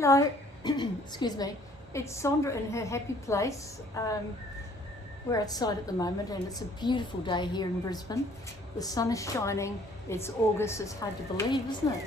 Hello, excuse me. It's Sondra in her happy place. We're outside at the moment and it's a beautiful day here in Brisbane. The sun is shining, it's August, it's hard to believe, isn't it?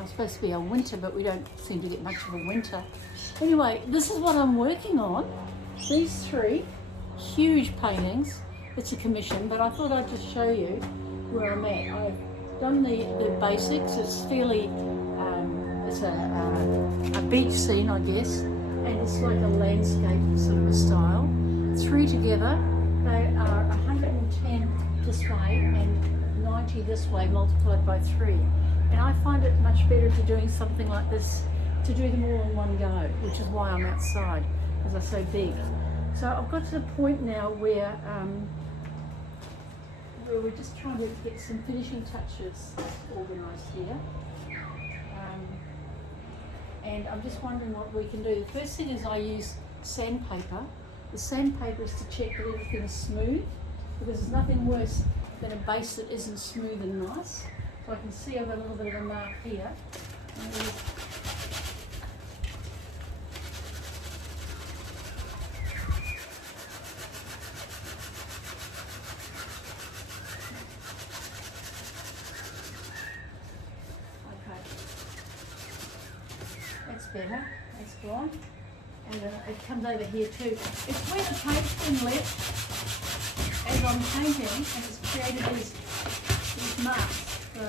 It's supposed to be our winter, but we don't seem to get much of a winter. Anyway, this is what I'm working on. These three huge paintings. It's a commission, but I thought I'd just show you where I'm at. I've done the basics. It's fairly it's a beach scene, I guess, and it's like a landscape sort of a style. Three together, they are 110 this way and 90 this way multiplied by 3. And I find it much better to doing something like this, to do them all in one go, which is why I'm outside, because they're so big. So I've got to the point now where we're just trying to get some finishing touches organised here. And I'm just wondering what we can do. The first thing is I use sandpaper. The sandpaper is to check that everything's smooth, because there's nothing worse than a base that isn't smooth and nice. So I can see I've got a little bit of a mark here. That's better, that's gone. And it comes over here too. It's where the paint's been left as I'm painting, and it's created these marks. So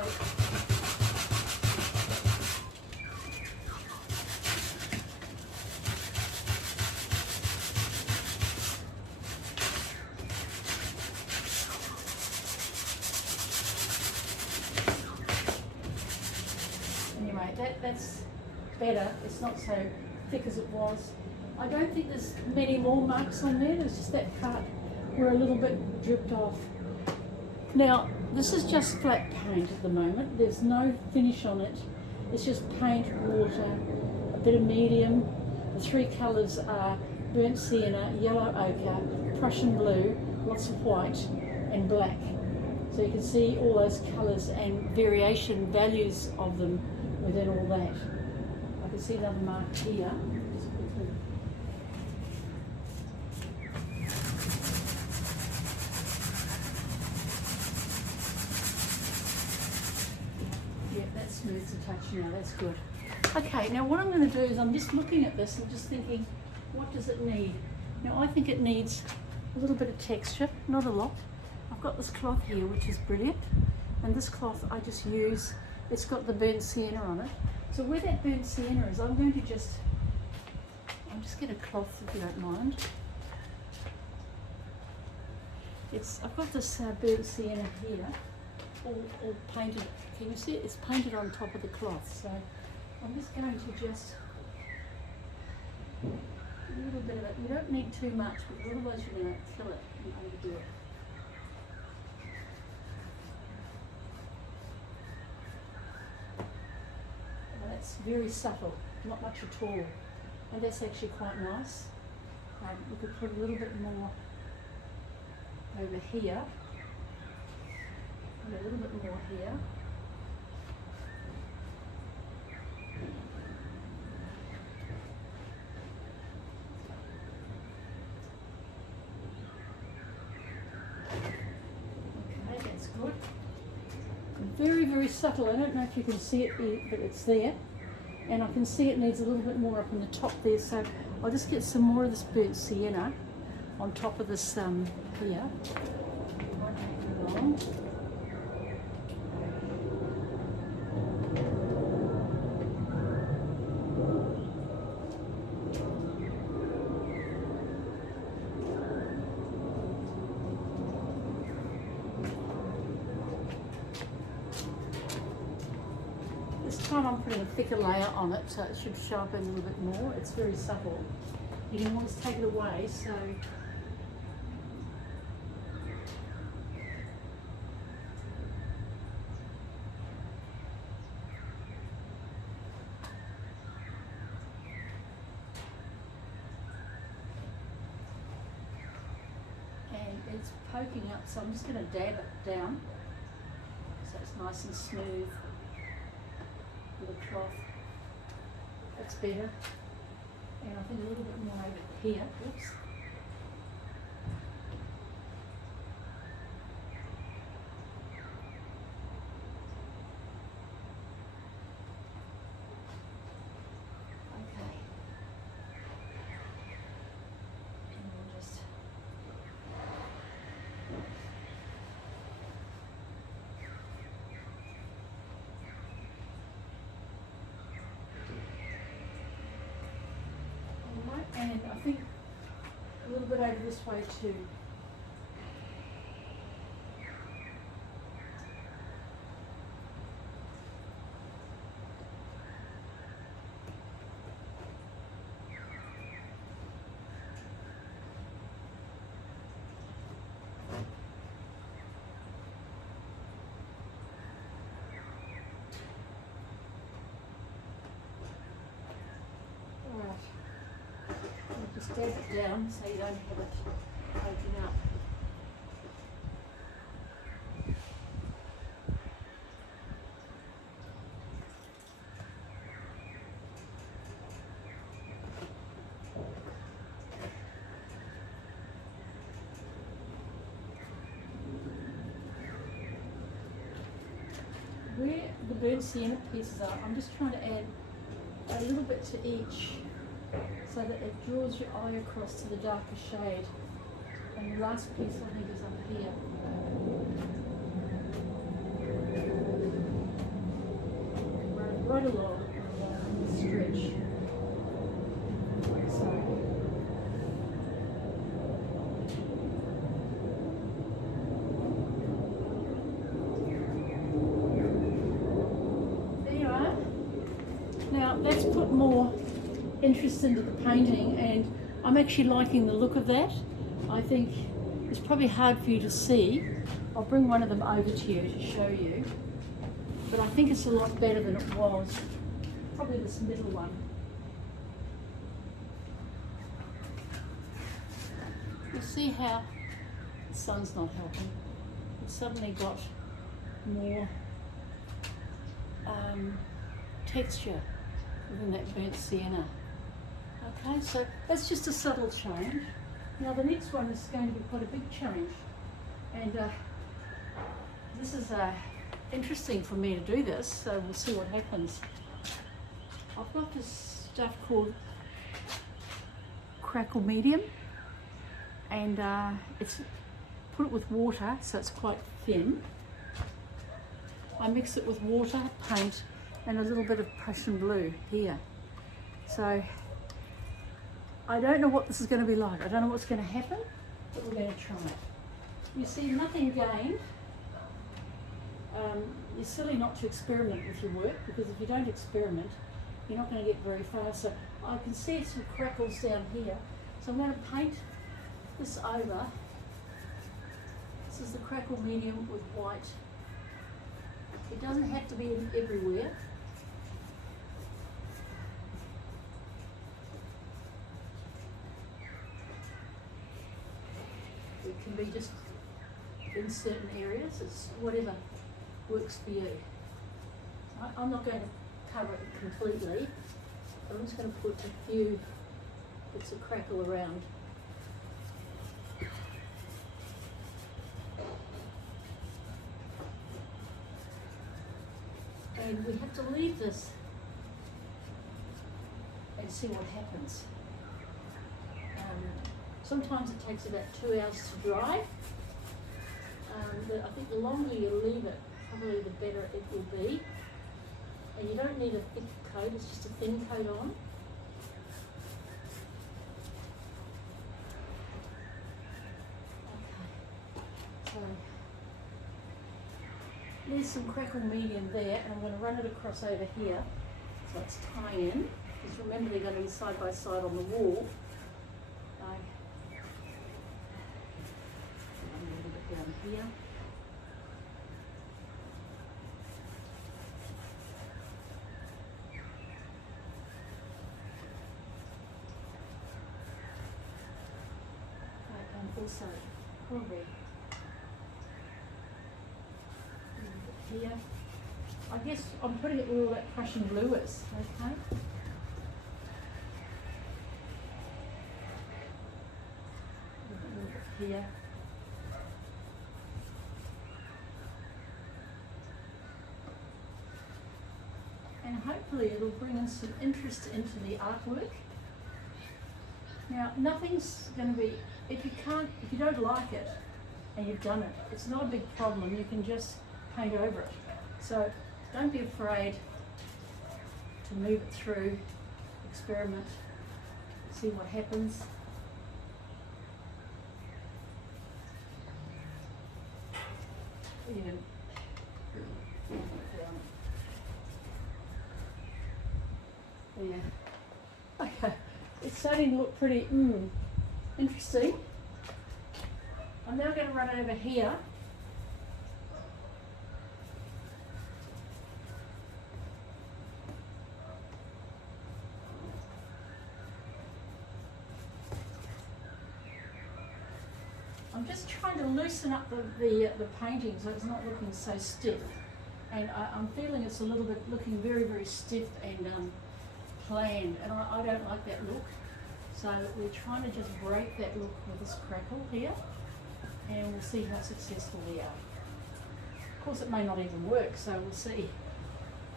anyway, that's better. It's not so thick as it was. I don't think there's many more marks on there. There's just that part where a little bit dripped off. Now, this is just flat paint at the moment. There's no finish on it. It's just paint, water, a bit of medium. The three colours are burnt sienna, yellow ochre, Prussian blue, lots of white, and black. So you can see all those colours and variation values of them within all that. I can see another mark here. Just quickly. Yeah, that smooths the touch now, that's good. Okay, now what I'm going to do is I'm just looking at this and just thinking, what does it need? Now I think it needs a little bit of texture, not a lot. I've got this cloth here which is brilliant, and this cloth I just use, it's got the burnt sienna on it. So where that burnt sienna is, I'm going to just get a cloth if you don't mind. I've got this burnt sienna here, all painted. Can you see it? It's painted on top of the cloth. So I'm just going to just a little bit of it. You don't need too much, because otherwise you're going to kill it and overdo it. That's very subtle, not much at all, and that's actually quite nice. We could put a little bit more over here, and a little bit more here. Okay, that's good. Very, very subtle. I don't know if you can see it, but it's there. And I can see it needs a little bit more up on the top there, so I'll just get some more of this burnt sienna on top of this here. This time I'm putting a thicker layer on it, so it should show up a little bit more. It's very subtle. You can always take it away, so and it's poking up, so I'm just going to dab it down so it's nice and smooth with a cloth. That's better. And I think a little bit more over here. Oops. Okay. And we'll just and I think a little bit over this way too. All right. Just dab it down so you don't have it open up. Where the burnt sienna pieces are, I'm just trying to add a little bit to each, so that it draws your eye across to the darker shade. And the last piece I think is up here. Right along the stretch. So, there you are. Now let's put more interest into the painting, and I'm actually liking the look of that. I think it's probably hard for you to see. I'll bring one of them over to you to show you, but I think it's a lot better than it was. Probably this middle one. You'll see how the sun's not helping. It's suddenly got more texture within that burnt sienna. Okay, so that's just a subtle change. Now the next one is going to be quite a big change, and this is interesting for me to do this, so we'll see what happens. I've got this stuff called Crackle medium, and it's put it with water, so it's quite thin. I mix it with water, paint, and a little bit of Prussian blue here. So I don't know what this is going to be like. I don't know what's going to happen, but we're going to try it. You see, nothing gained. You're silly not to experiment with your work, because if you don't experiment, you're not going to get very far. So I can see some crackles down here. So I'm going to paint this over. This is the Crackle medium with white. It doesn't have to be everywhere. It can be just in certain areas. It's whatever works for you. I'm not going to cover it completely. I'm just going to put a few bits of Crackle around. And we have to leave this and see what happens. Sometimes it takes about 2 hours to dry. But I think the longer you leave it, probably the better it will be. And you don't need a thick coat, it's just a thin coat on. Okay, so there's some Crackle medium there, and I'm going to run it across over here so it's tying in. Because remember, they're going to be side by side on the wall. A little bit down here. Also, probably here. I guess I'm putting it where all that Prussian blue is, okay? here. And hopefully it'll bring in some interest into the artwork. Now, nothing's going to be, if you don't like it and you've done it, it's not a big problem. You can just paint over it. So don't be afraid to move it through, experiment, see what happens. Yeah. Yeah. Okay. It's starting to look pretty interesting. I'm now going to run over here. I'm just trying to loosen up the painting so it's not looking so stiff. And I'm feeling it's a little bit looking very, very stiff and planned, and I don't like that look. So we're trying to just break that look with this Crackle here, and we'll see how successful we are. Of course, it may not even work, so we'll see.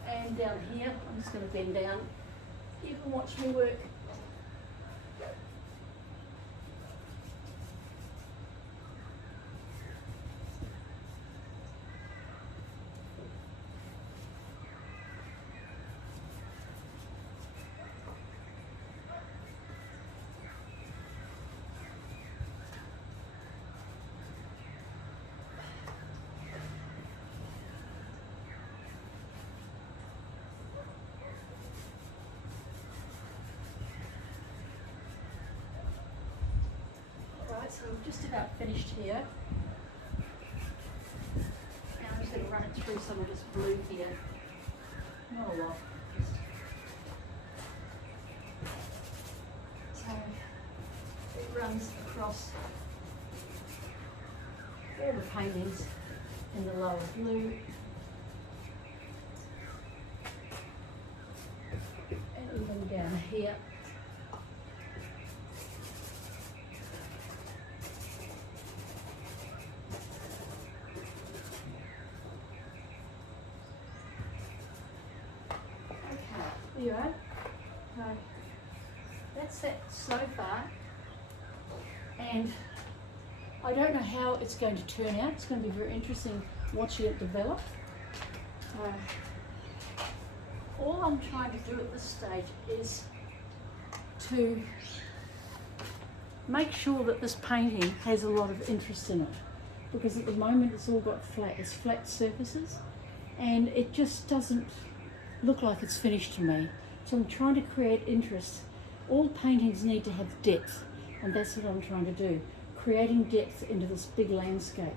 And down here, I'm just going to bend down. You can watch me work. So I'm just about finished here. Now I'm just going to run it through some of this blue here. Not a lot. So it runs across all the paintings in the lower blue. And even down here. There you are. So that's it so far, and I don't know how it's going to turn out. It's going to be very interesting watching it develop. All I'm trying to do at this stage is to make sure that this painting has a lot of interest in it, because at the moment it's all got flat surfaces, and it just doesn't look like it's finished to me. So I'm trying to create interest. All paintings need to have depth, and that's what I'm trying to do, creating depth into this big landscape.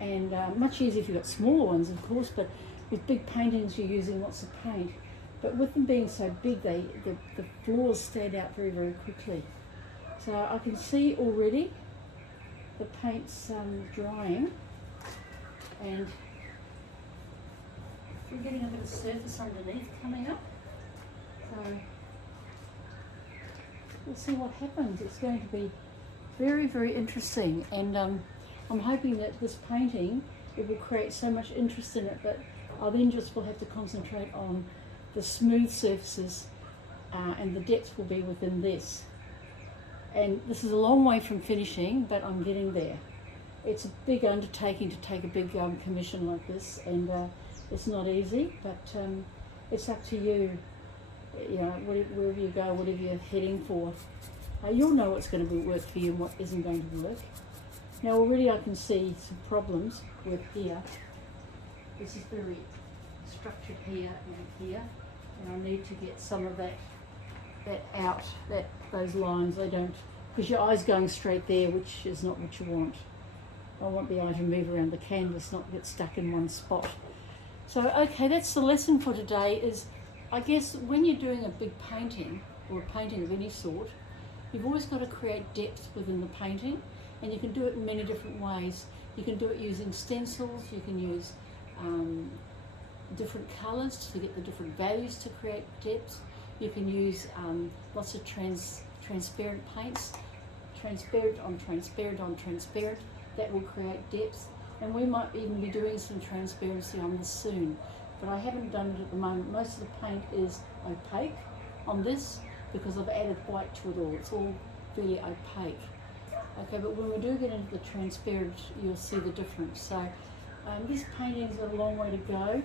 And much easier if you've got smaller ones, of course, but with big paintings you're using lots of paint. But with them being so big, the floors stand out very, very quickly. So I can see already the paint's drying, and we're getting a bit of surface underneath coming up, so we'll see what happens. It's going to be very, very interesting, and I'm hoping that this painting, it will create so much interest in it that I then just will have to concentrate on the smooth surfaces, and the depth will be within this. And this is a long way from finishing, but I'm getting there. It's a big undertaking to take a big commission like this, and it's not easy, but it's up to you. You know, wherever you go, whatever you're heading for, you'll know what's going to work for you and what isn't going to work. Now already I can see some problems with here. This is very structured here and here, and I need to get some of that out, those lines. They don't, because your eye's going straight there, which is not what you want. I want the eye to move around the canvas, not get stuck in one spot. So, okay, that's the lesson for today. Is, I guess, when you're doing a big painting, or a painting of any sort, you've always got to create depth within the painting, and you can do it in many different ways. You can do it using stencils, you can use different colours to get the different values to create depth. You can use lots of transparent paints, transparent on transparent on transparent. That will create depth, and we might even be doing some transparency on this soon, but I haven't done it at the moment. Most of the paint is opaque on this because I've added white to it all. It's all fairly opaque. Okay, but when we do get into the transparent, you'll see the difference. So this painting's got a long way to go.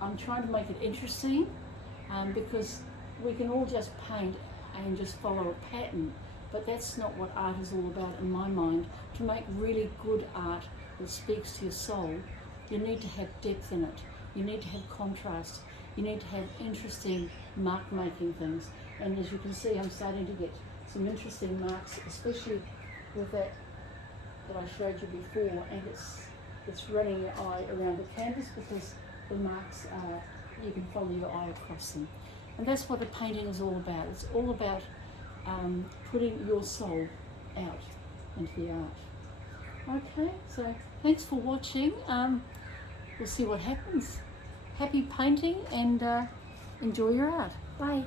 I'm trying to make it interesting because we can all just paint and just follow a pattern, but that's not what art is all about in my mind. To make really good art that speaks to your soul, you need to have depth in it. You need to have contrast. You need to have interesting mark-making things. And as you can see, I'm starting to get some interesting marks, especially with that I showed you before, and it's running your eye around the canvas because the marks are, you can follow your eye across them. And that's what the painting is all about. It's all about putting your soul out into the art. Okay, so thanks for watching. We'll see what happens. Happy painting and enjoy your art. Bye.